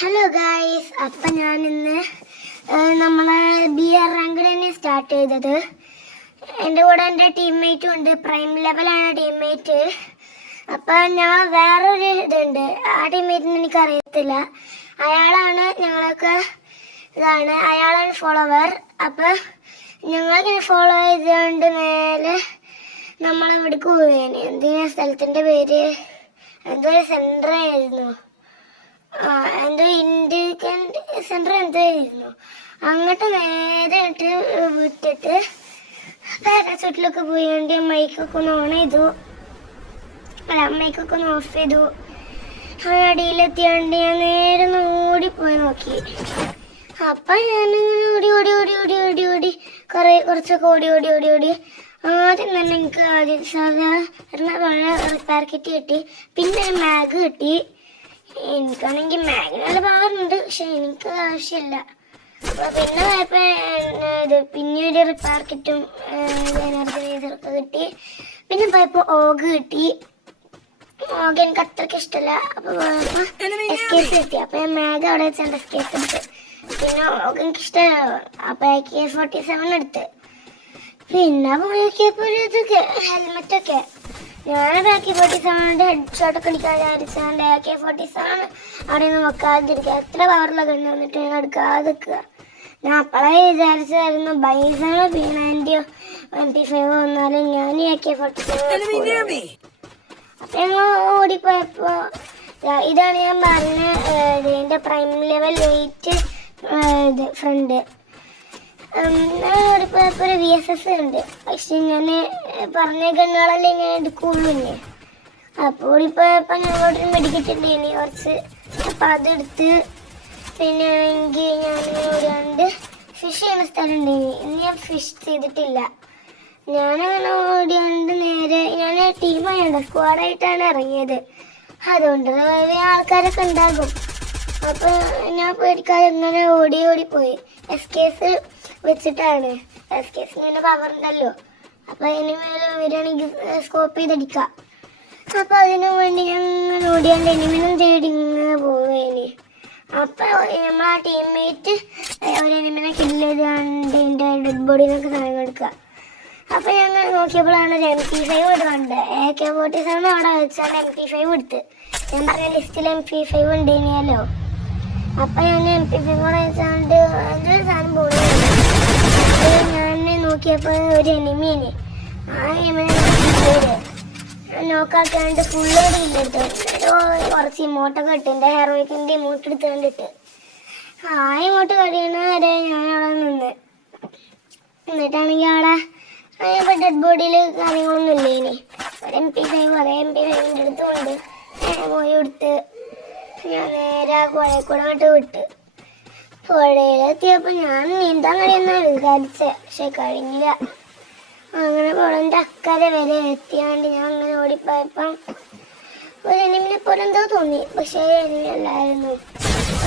Hello guys, അപ്പം ഞാനിന്ന് നമ്മളെ BR റാങ്ക് തന്നെ സ്റ്റാർട്ട് ചെയ്തത്. എൻ്റെ കൂടെ എൻ്റെ ടീംമേറ്റും ഉണ്ട്. പ്രൈം ലെവലാണ് ടീംമേറ്റ്. അപ്പം ഞങ്ങൾ വേറൊരു ഇതുണ്ട്, ആ ടീംമേറ്റിന് എനിക്കറിയത്തില്ല. അയാളാണ് അയാളാണ് ഫോളോവർ. അപ്പം ഞങ്ങളിങ്ങനെ ഫോളോ ചെയ്തുകൊണ്ട് നേരെ നമ്മളിവിടേക്ക് പോവുകയാണ്. എന്തിനാ സ്ഥലത്തിൻ്റെ പേര് എന്തോ സെൻറ്റർ ആയിരുന്നു, എന്തോ ഇന്ത്യൻ സെൻറ്റർ എന്തോ ആയിരുന്നു. അങ്ങോട്ട് നേരെ ഇട്ട് വിട്ടിട്ട് പാരാഷൂട്ടിലൊക്കെ പോയി വേണ്ടി മൈക്കൊക്കെ ഒന്ന് ഓൺ ചെയ്തു, മൈക്കൊക്കെ ഒന്ന് ഓഫ് ചെയ്തു. അടിയിലെത്തിയാണ്ട് ഞാൻ നേരെ ഒന്ന് ഓടിപ്പോയി നോക്കി. അപ്പം ഞാനിങ്ങനെ ഓടി ഓടി ഓടി ഓടി ഓടി ഓടി കുറച്ചൊക്കെ ഓടി ഓടി ഓടി ഓടി ആദ്യം തന്നെ എനിക്ക് സാധാരണ റിപ്പയർ കിറ്റ് കിട്ടി. പിന്നെ മാഗ് കിട്ടി. എനിക്കാണെങ്കിൽ മാഗിന് നല്ല പവറുണ്ട്, പക്ഷെ എനിക്ക് ആവശ്യമില്ല. അപ്പോൾ പിന്നെ പോയപ്പോൾ പിന്നെ ഒരു റിപ്പയർ കിറ്റും എനർജൈസറൊക്കെ കിട്ടി. പിന്നെ പോയപ്പോൾ ഓഗ് കിട്ടി. ഓഗ് എനിക്ക് അത്രയ്ക്ക് ഇഷ്ടമല്ല. അപ്പോൾ പോയപ്പോൾ എസ്കേസ് കിട്ടി. അപ്പോൾ ഞാൻ മാഗ് അവിടെ വെച്ചാൽ എസ്കേസ് എടുത്ത്. പിന്നെ ഓഗ് എനിക്ക് ഇഷ്ടമല്ല, അപ്പോൾ AK-47 എടുത്ത്. പിന്നെ പോയി നോക്കിയപ്പോൾ ഇതൊക്കെ ഹെൽമെറ്റൊക്കെ ഞാൻ AK-47 ഹെഡ് ഷോട്ടൊക്കെ അടിക്കാൻ വിചാരിച്ചാണ്ട് AK-47 അവിടെ നിന്ന് വെക്കാതിരിക്കുക. എത്ര പവറുള്ള കണ്ണ് വന്നിട്ട് ഞാൻ എടുക്കാതെ നിൽക്കുക. ഞാൻ അപ്പോഴേ വിചാരിച്ചായിരുന്നു ബൈസണോ P90 MP5 വന്നാലും ഞാൻ AK-47. അപ്പം ഞങ്ങൾ ഓടിപ്പോയപ്പോൾ ഇതാണ് ഞാൻ പറഞ്ഞ ഇതിൻ്റെ പ്രൈം ലെവൽ 8 ഫ്രണ്ട്. ഓടിപ്പോയപ്പോൾ ഒരു VSS ഉണ്ട്, പക്ഷെ ഞാൻ പറഞ്ഞ ഗണ്ണുകളല്ലേ ഞാൻ എടുക്കുള്ളൂ. അപ്പോൾ ഓടിപ്പോയപ്പോൾ ഞങ്ങളോടൊരു മെഡിക്കറ്റ് ഉണ്ടായിനി കുറച്ച്. അപ്പം അതെടുത്ത് പിന്നെ എങ്കിൽ ഞാൻ ഓടിയാണ്ട് ഫിഷ് ചെയ്യുന്ന സ്ഥലം ഉണ്ടായിനി. ഇന്ന് ഞാൻ ഫിഷ് ചെയ്തിട്ടില്ല. ഞാനങ്ങനെ ഓടിയാണ്ട് നേരെ ഞാൻ ടീമായുണ്ട്, സ്ക്വാഡായിട്ടാണ് ഇറങ്ങിയത്. അതുകൊണ്ട് ആൾക്കാരൊക്കെ ഉണ്ടാകും. അപ്പോൾ ഞാൻ പേടിക്കാതെ ഇങ്ങനെ ഓടി ഓടിപ്പോയി. എസ്കേസ് വെച്ചിട്ടാണ്, എസ്കേസിന് പിന്നെ പവർ ഉണ്ടല്ലോ. അപ്പോൾ അതിന് മേലെ വരികയാണെങ്കിൽ സ്കോപ്പ് ചെയ്തടിക്കാം. അപ്പോൾ അതിനു വേണ്ടി ഞാൻ ഇങ്ങനെ ഓടിയാണ്ട് എനിമിനും തേടി ഇങ്ങനെ പോവുകയാണ്. അപ്പോൾ നമ്മളാ ടീംമേറ്റ് ഒരു എനിമിനെ കില്ല് ചെയ്താണ്ട് എൻ്റെ ഡെഡ് ബോഡിന്നൊക്കെ സാധനം എടുക്കുക. അപ്പോൾ ഞങ്ങൾ നോക്കിയപ്പോഴാണ് ഒരു MP5 എടുക്കുന്നുണ്ട്. AK-47 അവിടെ വെച്ചാണ് MP5 എടുത്ത്. ഞാൻ പറഞ്ഞ ലിസ്റ്റിൽ MP5 ഉണ്ടെങ്കിലോ. അപ്പം ഞാൻ MP5 കൂടെ വെച്ചാണ്ട് എന്തൊരു സാധനം പോകുന്നുണ്ട്. അപ്പോൾ ഞാൻ നോക്കിയപ്പോൾ ഒരു എനിമീന്, ആ എനിമിനെ നോക്കാക്കാണ്ട് ഫുള്ളോട് ഇല്ലെടുത്ത് കുറച്ച് ഇമോട്ടൊക്കെ ഇട്ട് എൻ്റെ ഹെറോയിക്കിൻ്റെ ഇമോട്ട് എടുത്ത് കണ്ടിട്ട് ആ ഇമോട്ട് കഴിയണ വരെ ഞാൻ അവിടെ നിന്ന്. എന്നിട്ടാണെങ്കിൽ അവിടെ ഡെഡ് ബോഡിയിൽ കാര്യങ്ങളൊന്നും ഇല്ല. ഇനി ഒരു MP5 അതേ MP5 എടുത്തുകൊണ്ട് പോയി എടുത്ത് ഞാൻ നേരെ പുഴയിൽ കൂടെ വിട്ട്. പുഴയിലെത്തിയപ്പോൾ ഞാൻ നീന്താൻ കഴിയുമെന്നാണ് വിചാരിച്ചത്, പക്ഷെ കഴിഞ്ഞില്ല. അങ്ങനെ പുഴൻ്റെ അക്കരെ വരെ എത്തിയാണ്ട് ഞാൻ അങ്ങനെ ഓടിപ്പോയപ്പം ഒരു എനിമിനെ പോലെ എന്തോ തോന്നി, പക്ഷേ എനിമി അല്ലായിരുന്നു,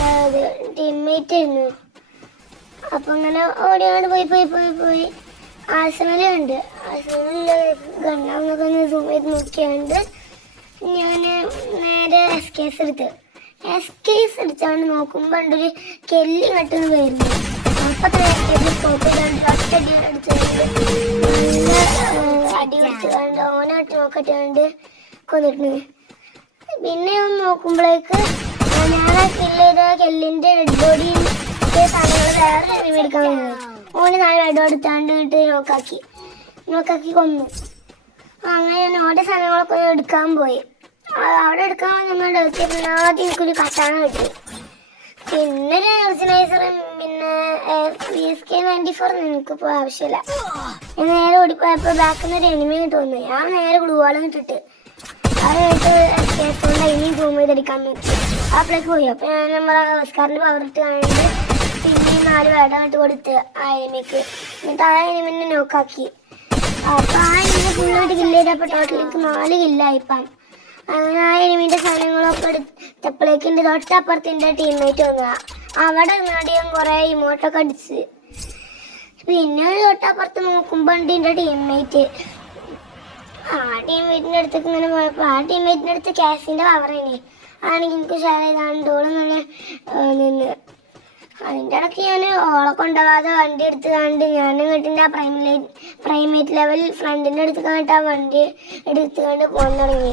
അത് ടീംമേറ്റ് ആയിരുന്നു. അപ്പം അങ്ങനെ ഓടിയാണ്ട് പോയി പോയി പോയി പോയി ആസമലുണ്ട്. ആസമലിൽ ഗണ്ണാന്നൊക്കെ ഒന്ന് സൂം ചെയ്ത് നോക്കിയാണ്ട് ഞാൻ നേരെ എസ്കേസ് എടുത്താണ്ട് നോക്കുമ്പോൾ ഉണ്ടൊരു കെല്ലി കെട്ടുന്ന വരുന്നു. അപ്പം തന്നെ സ്കോപ്പ് ചെയ്താണ്ട് ഒറ്റടി അടിച്ചുകൊണ്ട് നല്ല അടി പിടിച്ചുകൊണ്ട് ഓനായിട്ട് നോക്കട്ടാണ്ട് കൊന്നിട്ടുണ്ട്. പിന്നെ ഒന്ന് നോക്കുമ്പോഴേക്ക് ഞാൻ കില്ല് ചെയ്ത കെല്ലിൻ്റെ ഡെഡ് ബോഡി സാധനങ്ങൾ വേറെ എനിമി എടുക്കാൻ വന്നു. ഓന് 4 വെടം എടുത്താണ്ട് ഇട്ട് നോക്കാക്കി കൊന്നു. അങ്ങനെ ഞാൻ ഓരോ സാധനങ്ങളൊക്കെ എടുക്കാൻ പോയി. അവിടെ എടുക്കാൻ ഞങ്ങളുടെ ആദ്യം എനിക്കൊരു കട്ടാന കിട്ടി. പിന്നെ ഒരു എനർജൈസറും പിന്നെ PSK-94 എനിക്കിപ്പോൾ ആവശ്യമില്ല. ഞാൻ നേരെ ഓടിപ്പോയപ്പോൾ ബാക്കിൽ നിന്ന് ഒരു എനിമി കിട്ടുന്നു. ഞാൻ നേരെ ഗ്ലൂവാളും ഇട്ടിട്ട് അതായിട്ട് എസ്കേസുകൊണ്ട് ഇനിയും സൂം ചെയ്തെടുക്കാൻ പറ്റി. അപ്പോഴേക്ക് പോയി. അപ്പോൾ ഞാൻ നമ്മളെ ഓസ്കാറിൻ്റെ പവർ ഇട്ട് കണ്ട് പിന്നെയും 4 വെടം ഇട്ട് കൊടുത്ത് ആ എനിമിക്ക്. എന്നിട്ട് ആ എനിമിനെ നോക്കാക്കി. അപ്പോൾ ആ എനിമി ഫുള്ളായിട്ട് കില്ല് ചെയ്തപ്പോൾ ടോട്ടൽ എനിക്ക് 4 കില്ലായിപ്പം. അങ്ങനെ ആ എനിമിൻ്റെ സാധനങ്ങളൊക്കെ എടുത്തപ്പോഴേക്ക് എൻ്റെ തൊട്ടപ്പുറത്ത് എൻ്റെ ടീംമേറ്റ് വന്നതാണ്. അവിടെ നിന്നാണ്ട് ഞാൻ കുറേ ഇമോട്ടൊക്കെ അടിച്ച്. പിന്നെ തൊട്ടപ്പുറത്ത് നോക്കുമ്പോൾ ഉണ്ട് എൻ്റെ ടീംമേറ്റ്. ആ ടീംമേറ്റിൻ്റെ അടുത്തേക്ക് ഇങ്ങനെ പോയപ്പോൾ ആ ടീംമേറ്റിൻ്റെ അടുത്ത് ക്യാഷിൻ്റെ പവറേനെ. ആണെങ്കിൽ എനിക്ക് ഷെയർ ചെയ്താണ്ട് ഓള് നല്ല നിന്ന്. അതിൻ്റെ ഇടയ്ക്ക് ഞാൻ ഓളെ കൊണ്ടുപോകാതെ വണ്ടി എടുത്ത് കണ്ട് ഞാൻ ഇങ്ങോട്ടിൻ്റെ ആ പ്രൈമേറ്റ് ലെവൽ ഫ്രണ്ടിൻ്റെ അടുത്ത് കണ്ടിട്ട് ആ വണ്ടി എടുത്ത് കണ്ട് പോകാൻ തുടങ്ങി.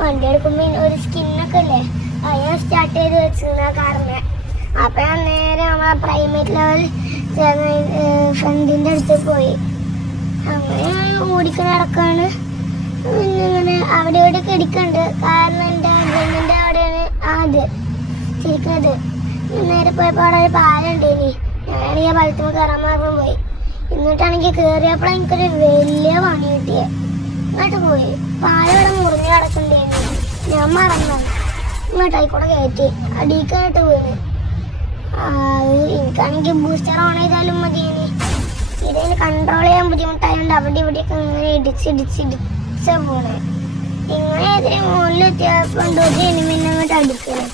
വണ്ടി എടുക്കുമ്പോൾ ഒരു സ്കിന്നൊക്കെ അല്ലേ അത് ഞാൻ സ്റ്റാർട്ട് ചെയ്ത് വെച്ചിരുന്ന ആ കാറിനെ. അപ്പം ഞാൻ നേരെ നമ്മളെ പ്രൈമേറ്റ് ലെവൽ ഫ്രണ്ടിൻ്റെ അടുത്ത് പോയി. അങ്ങനെ ഞാൻ ഓടിക്കണ ഇടക്കാണ് ഇങ്ങനെ അവിടെ ഇവിടെയൊക്കെ ഇടിക്കുന്നുണ്ട്. കാരണം എൻ്റെ ഹസ്ബൻഡിൻ്റെ അവിടെയാണ് അത് ചിരിക്കുന്നത്. നേരെ പോയപ്പോൾ അവിടെ ഒരു പാലുണ്ടേനി. ഞാനാണെങ്കിൽ പാലത്തുമ്പോൾ കയറാൻ മാത്രം പോയി. എന്നിട്ടാണെങ്കിൽ കയറിയപ്പോൾ എനിക്കൊരു വലിയ പണി കിട്ടിയേ. ഇങ്ങോട്ട് പോയി പാലവിടെ മുറിഞ്ഞ് കിടക്കണ്ടേനി. ഞാൻ മറന്നാണ് ഇങ്ങോട്ടായിക്കൂടെ കയറ്റി അടിക്കാനായിട്ട് വീണ്. എനിക്കാണെങ്കിൽ ബൂസ്റ്റർ ഓൺ ചെയ്താലും മതിയേനി. ഇതിന് കൺട്രോൾ ചെയ്യാൻ ബുദ്ധിമുട്ടായതുകൊണ്ട് അവിടെ ഇവിടെയൊക്കെ ഇങ്ങനെ ഇടിച്ചിടിച്ചിടിച്ച പോണേ. ഇങ്ങനെ ഇതിന് മുകളിലെത്തിയപ്പോൾ ഒരു എനിമിനെ അങ്ങോട്ട് അടിക്കണം.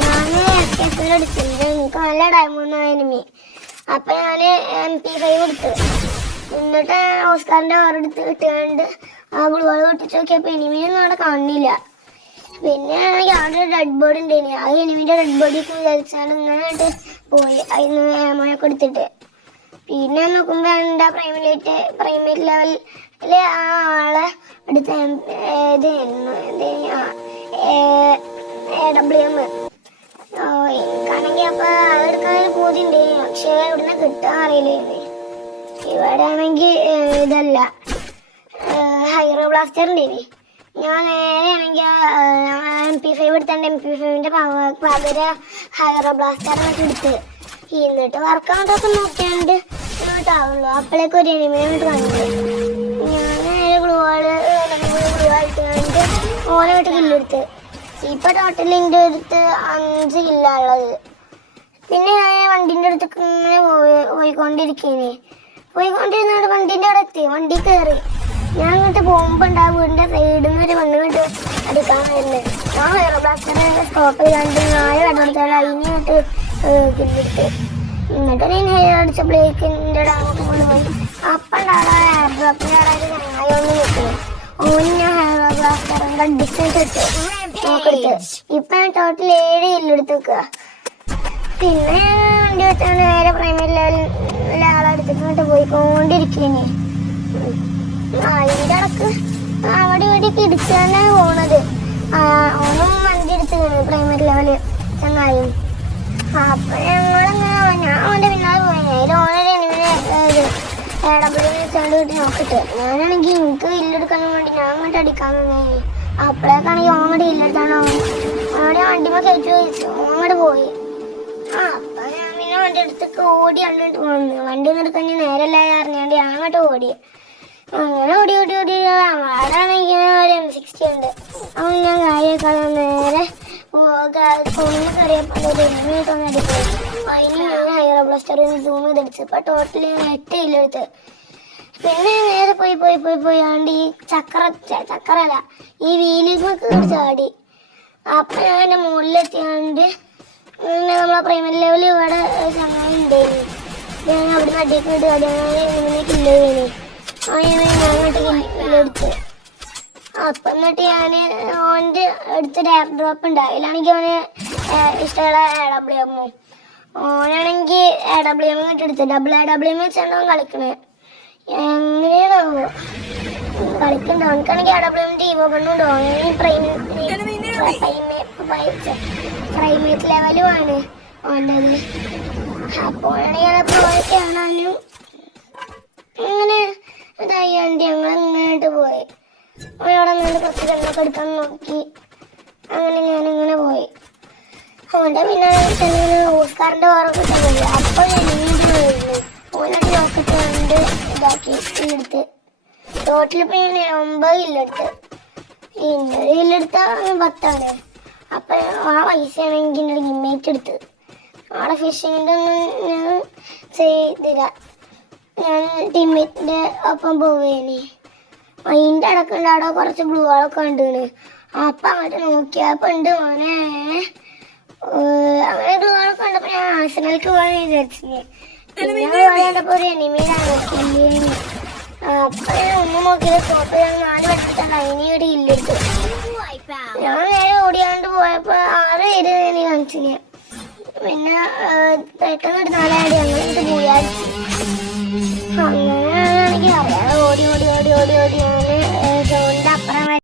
ഞാൻ അടിച്ചിട്ടുണ്ട്. എനിക്ക് നല്ല ഡയമണ്ട് എനിമി. അപ്പം ഞാൻ MP5 കൊടുത്തു. എന്നിട്ട് ഓസ്കാറിൻ്റെ ഓരെടുത്ത് കിട്ടുകൊണ്ട് ആ ഗ്ലൂവാൾ പൊട്ടിച്ച് നോക്കിയപ്പോൾ എനിമിനൊന്നും അവിടെ കാണില്ല. പിന്നെ അവിടെ ഡെഡ് ബോഡി ഉണ്ടായിനി. ആ എനിമിൻ്റെ ഡെഡ് ബോഡിക്ക് വിചാരിച്ചാണ് ഇങ്ങനെ ആയിട്ട് പോയി അതിന് ഏമയൊക്കെ എടുത്തിട്ട്. പിന്നെ നോക്കുമ്പോൾ എൻ്റെ പ്രൈമേറ്റ് ലെവലിൽ ആ ആളെ അടുത്ത് AWM എനിക്കാണെങ്കിൽ അപ്പോൾ അതെടുക്കാൻ പൂതിണ്ട്. പക്ഷേ ഇവിടുന്ന് കിട്ടാൻ അറിയില്ലേ. ഇവിടെ ആണെങ്കിൽ ഇതല്ല ഹൈറോ ബ്ലാസ്റ്റർ ഉണ്ടേനി. ഞാൻ നേരെ ആണെങ്കിൽ MP5 എടുത്താണ്ട് MP5ൻ്റെ പകരം ഹൈറോ ബ്ലാസ്റ്റർ എടുത്ത് എന്നിട്ട് വർക്കൗട്ടൊക്കെ നോക്കിയാണ്ട് ഇങ്ങോട്ടാവുള്ളൂ. അപ്പോഴേക്ക് ഒരു എനിമിനായിട്ട് കണ്ടു. ഞാൻ നേരെ ഗ്ലൂവാള് ഇട്ടുകൊണ്ട് ഓരോട്ട് കില്ലെടുത്ത്. ഇപ്പം ടോട്ടൽ എൻ്റെ അടുത്ത് 5 കില്ലുള്ളത്. പിന്നെ ഞാൻ വണ്ടീൻ്റെ അടുത്തൊക്കെ ഇങ്ങനെ പോയിക്കൊണ്ടിരിക്കേനെ. പോയിക്കൊണ്ടിരുന്നിട്ട് വണ്ടീൻ്റെ അവിടെ എത്തി. വണ്ടി കയറി ഞാൻ ഇങ്ങോട്ട് പോകുമ്പോൾ വീടിൻ്റെ സൈഡിൽ നിന്ന് ഒരു പെണ്ണ് ഇങ്ങോട്ട് അടിക്കാൻ വരുന്നത്. ഞാൻ ഹൈറോ ബ്ലാസ്റ്റർ സ്റ്റോപ്പ് ചെയ്താണ്ട് 4 കടന്നെടുത്താൽ അതിനോട്ട് കില്ലെടുത്ത്. എന്നിട്ട് ഞാൻ ഹെയർ അടിച്ച ബ്ലേക്കിൻ്റെ അങ്ങോട്ട് കൊണ്ടുപോയി. അപ്പം ഹെയർ ഡ്രോപ്പിൻ്റെ ആളായിട്ട് ചങ്ങായൊന്നും നിൽക്കുന്നു. ഓന് ഞാൻ ഹെയർ ബ്ലാസ്റ്ററിൻ്റെ ഡിസ്റ്റൻസ് ഇട്ട് നോക്കെടുത്ത്. ഇപ്പം ഞാൻ ടോട്ടൽ 7 കില്ലെടുത്ത് വെക്കുക. പിന്നെ വണ്ടി വെച്ചാണ് നേരെ പ്രൈമറി ലെവലിലെ ആളെടുത്തിട്ട് ഇങ്ങോട്ട് പോയിക്കൊണ്ടിരിക്കേനെ. അതിൻ്റെ ഇടക്ക് അവിടെ ഇവിടെയൊക്കെ ഇടിച്ചാണ് പോണത്. ഓനും വണ്ടി എടുത്തിങ്ങനെ പ്രൈമറി ലെവല് ചങ്ങായും. അപ്പൊ ഞങ്ങളിങ്ങനെ ഞാൻ അവൻ്റെ പിന്നാലെ പോയി. അതിൽ ഓനൊരു എനിമിനെ AWM വെച്ചാണ്ട് കിട്ടി നോക്കിട്ട് ഞാനാണെങ്കിൽ എനിക്ക് ഇല്ലെടുക്കാനും വേണ്ടി ഞാൻ അങ്ങോട്ട് അടിക്കാൻ നിന്നേനി. അപ്പോഴേക്കാണെങ്കിൽ ഓങ്ങോട്ട് ഇല്ലെടുത്താണോ അവിടെ വണ്ടിമ്മ കയറ്റി വെച്ചു. ഓങ്ങോട്ട് പോയി. അപ്പൊ ഞാൻ പിന്നെ വണ്ടി അടുത്തേക്ക് ഓടി കണ്ടിട്ട് വന്നു. വണ്ടി എടുക്കാൻ നേരല്ല അറിഞ്ഞാണ്ട് ഞാൻ അങ്ങോട്ട് ഓടി. അങ്ങനെ ഓടി അവിടെയാണെങ്കിൽ ഒരു M60 ഉണ്ട്. അവൻ ഞാൻ കാര്യമൊക്കെ നേരെ ഫോണിൽ കയറിയപ്പോൾ ഒരു എനിമിയായിട്ട് വന്ന് അടിപ്പോയി. അതിന് ഞാൻ ഹൈറോ ബ്ലാസ്റ്ററിൽ സൂം ചെയ്തടിച്ചു. ഇപ്പം ടോട്ടൽ 8 കില്ലെടുത്ത്. പിന്നെ നേരെ പോയാണ്ട് ഈ ചക്കറല്ല ഈ വീലിലേക്ക് ചാടി. അപ്പം ഞാൻ എൻ്റെ മുകളിലെത്തിയാണ്ട് നമ്മളെ പ്രൈമറി ലെവലിൽ ഇവിടെ ചങ്ങായി ഉണ്ടായിരുന്നു. ഞാൻ അവിടെ നിന്ന് അടിയൊക്കെ ഇട്ട് അടിയാണെങ്കിൽ കില്ല് കഴിഞ്ഞു. അങ്ങനെ ഞാൻ അങ്ങോട്ട് കില്ലെടുത്ത്. അപ്പം എന്നിട്ട് ഞാൻ ഓൻ്റെ അടുത്തൊരു എയർ ഡ്രോപ്പ് ഉണ്ട്. അതിലാണെങ്കിൽ ഓന് ഇഷ്ടമുള്ള AWM. ഓനാണെങ്കിൽ AWM ഇങ്ങോട്ട് എടുത്ത് ഡബിൾ AWM വെച്ചാണ് ഓൻ കളിക്കണേ. എങ്ങനെയാണോ കളിക്കണ്ട. ഓനക്കാണെങ്കിൽ AWMൻ്റെ ഈവോ കണ്ണുണ്ടോ. ഓന് പ്രൈമേറ്റ് ലെവലുമാണ് ഓൻ്റെത്. അപ്പോഴാണെങ്കിൽ ഞാൻ പ്രോയൊക്കെ കാണാനും അങ്ങനെ ഇതായിണ്ട് ഞങ്ങൾ ഇങ്ങോട്ട് പോയി. അവിടെ നിന്ന് കുറച്ച് കണ്ണൊക്കെ എടുക്കാൻ നോക്കി. അങ്ങനെ ഞാനിങ്ങനെ പോയി. ഓൻ്റെ പിന്നെ ഓസ്കാറിൻ്റെ ഓറൊക്കെ പോയി. അപ്പോൾ എനിക്ക് വരുന്നു ഓനൊക്കെ നോക്കിട്ട് കണ്ട് ഇതാക്കി ഇല്ലെടുത്ത്. ടോട്ടൽ ഇപ്പം ഞാൻ 9 കില്ലെടുത്ത്. ഇന്നൊരു കില്ലെടുത്താൽ 10 അപ്പം ആ പൈസയാണെങ്കിൽ എൻ്റെ ഗിമ്മേറ്റ് എടുത്ത്. അവിടെ ഫിഷിങ്ങിൻ്റെ ഒന്നും ഞാൻ ചെയ്തില്ല. ഞാൻ ടീംമേറ്റിൻ്റെ ഒപ്പം പോവേനി. അതിൻ്റെ ഇടക്കുണ്ട് അവിടെ കുറച്ച് ബ്ലൂകളൊക്കെ കണ്ടുകണ്. അപ്പം അങ്ങോട്ട് നോക്കിയപ്പോൾ ഉണ്ട് മോനെ അങ്ങനെ ബ്ലൂകളൊക്കെ കണ്ടപ്പോൾ ഞാൻ ആഴ്സണലിലേക്ക് പോകാൻ വിചാരിച്ചില്ലേ. പിന്നെ പോയപ്പോൾ ഒരു എനിമീലാണ് കില്ലിന്. അപ്പം ഞാൻ ഒന്നും നോക്കിയത് സ്റ്റോപ്പ് ചെയ്യാൻ 4 വെച്ചിട്ടാണ് അതിന് ഒരു കില്ലെടുത്ത്. ഞാൻ നേരെ ഓടിയാണ്ട് പോയപ്പോ 6 പേര് എന്നെ കാണിച്ചിന്. പിന്നെ പെട്ടെന്ന് ഒരു 4 അടി അങ്ങനെ പോയാൽ അങ്ങനെയാണെങ്കിൽ അറിയാതെ ഓടി ഓടി ഓടി ഓടി ഓടി